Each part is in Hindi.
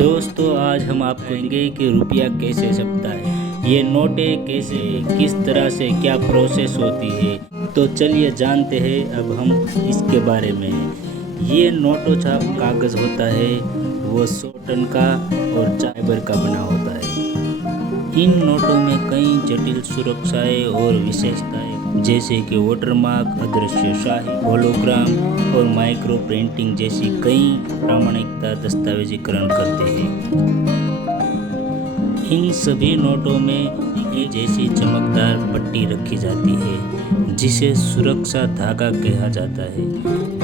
दोस्तों आज हम आपको कहेंगे कि रुपया कैसे छपता है, ये नोटें कैसे, किस तरह से क्या प्रोसेस होती है। तो चलिए जानते हैं अब हम इसके बारे में। ये नोटो छाप कागज़ होता है, वो 100 टन का और फाइबर का बना होता है। इन नोटों में कई जटिल सुरक्षाएं और विशेषताएं जैसे कि वाटरमार्क, अदृश्य शाही, होलोग्राम और माइक्रो प्रिंटिंग जैसी कई प्रामाणिकता दस्तावेजीकरण करते हैं। इन सभी नोटों में एक जैसी चमकदार पट्टी रखी जाती है जिसे सुरक्षा धागा कहा जाता है।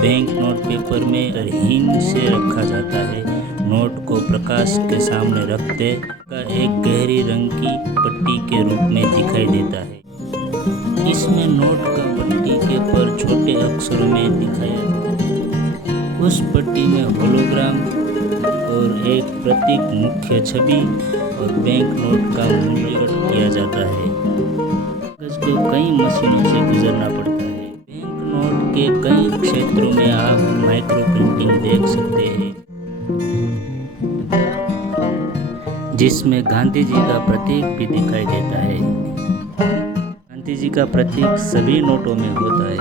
बैंक नोट पेपर में तरहीन से रखा जाता है। नोट को प्रकाश के सामने रखते का एक गहरी रंग की पट्टी के रूप में दिखाई देता है। इसमें नोट का पट्टी के पर छोटे अक्षरों में दिखाया जाता है। उस पट्टी में होलोग्राम और एक प्रतीक, मुख्य छवि और बैंक नोट का मूल्य किया जाता है। कागज को कई मशीनों से गुजरना पड़ता है। बैंक नोट के कई क्षेत्रों में आप माइक्रो प्रिंटिंग देख सकते हैं, जिसमें गांधी जी का प्रतीक भी दिखाई देता है। गांधी जी का प्रतीक सभी नोटों में होता है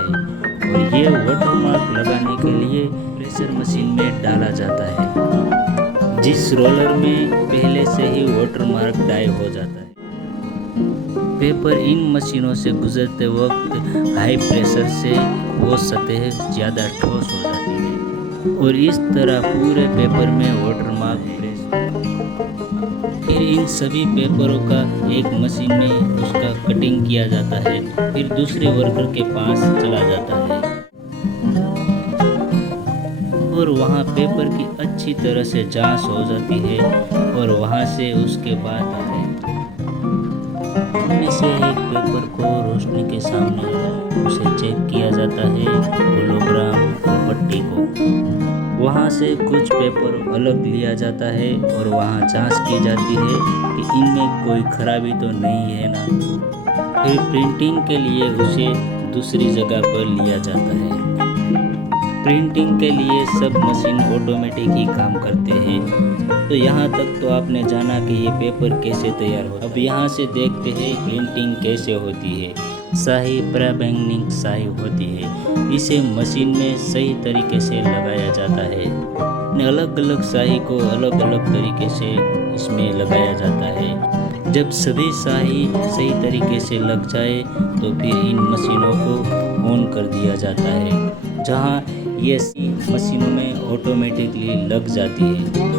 और ये वाटरमार्क लगाने के लिए प्रेशर मशीन में डाला जाता है, जिस रोलर में पहले से ही वाटरमार्क डाई हो जाता है। पेपर इन मशीनों से गुजरते वक्त हाई प्रेशर से वो सतह ज़्यादा ठोस हो जाती है और इस तरह पूरे पेपर में वाटरमार्क प्रेस। फिर इन सभी पेपरों का एक मशीन में उसका कटिंग किया जाता है, फिर दूसरे वर्कर के पास चला जाता है और वहाँ पेपर की अच्छी तरह से जांच हो जाती है और वहाँ से उसके बाद आते हैं। उनमें से एक पेपर को रोशनी के सामने उसे चेक किया जाता है, होलोग्राम और पट्टी को। वहाँ से कुछ पेपर अलग लिया जाता है और वहाँ जांच की जाती है कि इनमें कोई खराबी तो नहीं है ना। फिर प्रिंटिंग के लिए उसे दूसरी जगह पर लिया जाता है। प्रिंटिंग के लिए सब मशीन ऑटोमेटिक ही काम करते हैं। तो यहाँ तक तो आपने जाना कि ये पेपर कैसे तैयार होता है। अब यहाँ से देखते हैं प्रिंटिंग कैसे होती है। स्याही प्राबैंगिक स्याही होती है। इसे मशीन में सही तरीके से लगाया जाता है। अलग अलग स्याही को अलग अलग तरीके से इसमें लगाया जाता है। जब सभी स्याही सही तरीके से लग जाए तो फिर इन मशीनों को ऑन कर दिया जाता है, जहाँ ये मशीनों में ऑटोमेटिकली लग जाती है।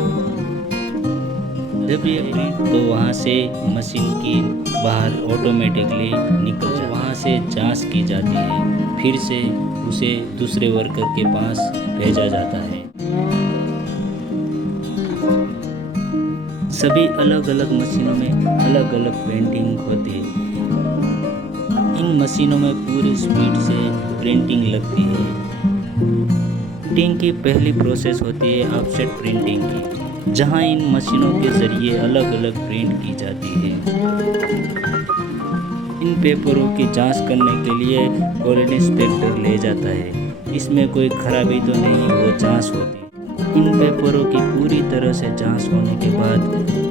जब ये प्रिंट तो वहाँ से मशीन की बाहर ऑटोमेटिकली निकल जाती है। वहाँ से जांच की जाती है, फिर से उसे दूसरे वर्कर के पास भेजा जाता है। सभी अलग अलग मशीनों में अलग अलग प्रिंटिंग होती है। इन मशीनों में पूरी स्पीड से प्रिंटिंग लगती है। प्रिंटिंग की पहली प्रोसेस होती है ऑफसेट प्रिंटिंग की, जहां इन मशीनों के जरिए अलग अलग प्रिंट की जाती है। इन पेपरों की जांच करने के लिए क्वालिटी इंस्पेक्टर ले जाता है। इसमें कोई खराबी तो नहीं, वो जांच होती है। इन पेपरों की पूरी तरह से जांच होने के बाद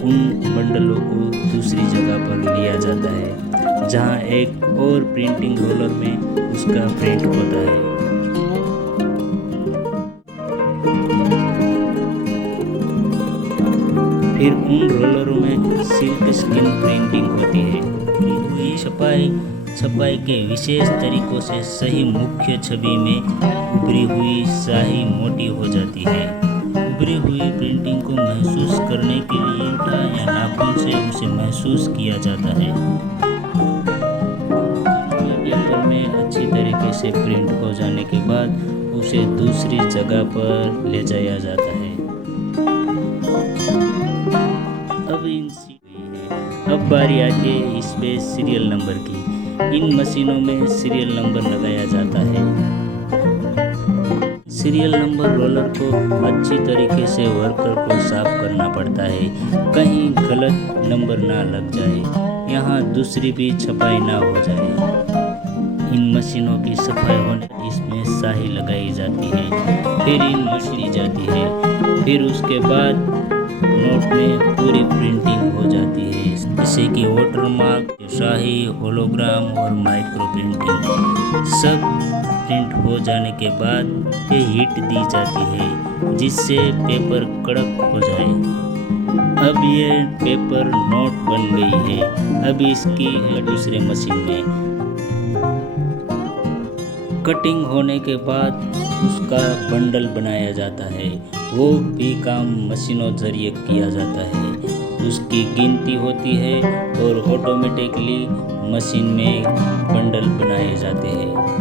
उन बंडलों को दूसरी जगह पर लिया जाता है, जहां एक और प्रिंटिंग रोलर में उसका प्रिंट होता है। फिर उन रोलरों में सिल्क स्क्रीन प्रिंटिंग होती है। हुई छपाई के विशेष तरीकों से सही मुख्य छवि में उभरी हुई स्याही मोटी हो जाती है। उभरी हुई प्रिंटिंग को महसूस करने के लिए या नाखून से उसे महसूस किया जाता है। पेपर में अच्छी तरीके से प्रिंट हो जाने के बाद उसे दूसरी जगह पर ले जाया जाता है। अब बारी आती है इस पे सीरियल नंबर की। इन मशीनों में सीरियल नंबर लगाया जाता है। सीरियल नंबर रोलर को अच्छी तरीके से वर्कर को साफ करना पड़ता है, कहीं गलत नंबर ना लग जाए, यहाँ दूसरी भी छपाई ना हो जाए। इन मशीनों की सफाई होने इसमें स्याही लगाई जाती है, फिर इन मशीन जाती है, फिर उसके बाद नोट में पूरी प्रिंटिंग हो जाती है, जैसे कि वाटरमार्क, शाही, होलोग्राम और माइक्रो प्रिंटिंग। सब प्रिंट हो जाने के बाद ये हीट दी जाती है जिससे पेपर कड़क हो जाए। अब ये पेपर नोट बन गई है। अब इसकी दूसरे मशीन में कटिंग होने के बाद उसका बंडल बनाया जाता है। वो भी काम मशीनों जरिए किया जाता है। उसकी गिनती होती है और ऑटोमेटिकली मशीन में बंडल बनाए जाते हैं।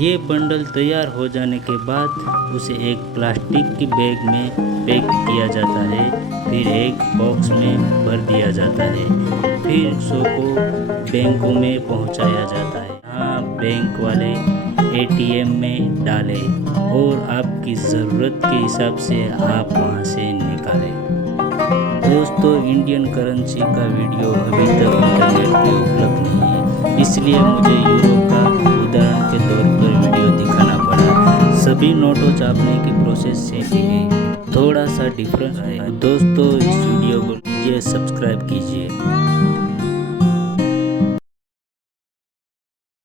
ये बंडल तैयार हो जाने के बाद उसे एक प्लास्टिक की बैग में पैक किया जाता है, फिर एक बॉक्स में भर दिया जाता है, फिर उसको बैंकों में पहुंचाया जाता है। यहाँ बैंक वाले एटीएम में डालें और आपकी ज़रूरत के हिसाब से आप वहाँ से निकालें। दोस्तों, इंडियन करेंसी का वीडियो अभी तक इंटरनेट पे उपलब्ध नहीं है, इसलिए मुझे यूरो का उदाहरण के तौर पर वीडियो दिखाना पड़ा। सभी नोटों छापने की प्रोसेस सेम ही है, थोड़ा सा डिफरेंस है। दोस्तों, इस वीडियो को सब्सक्राइब कीजिए।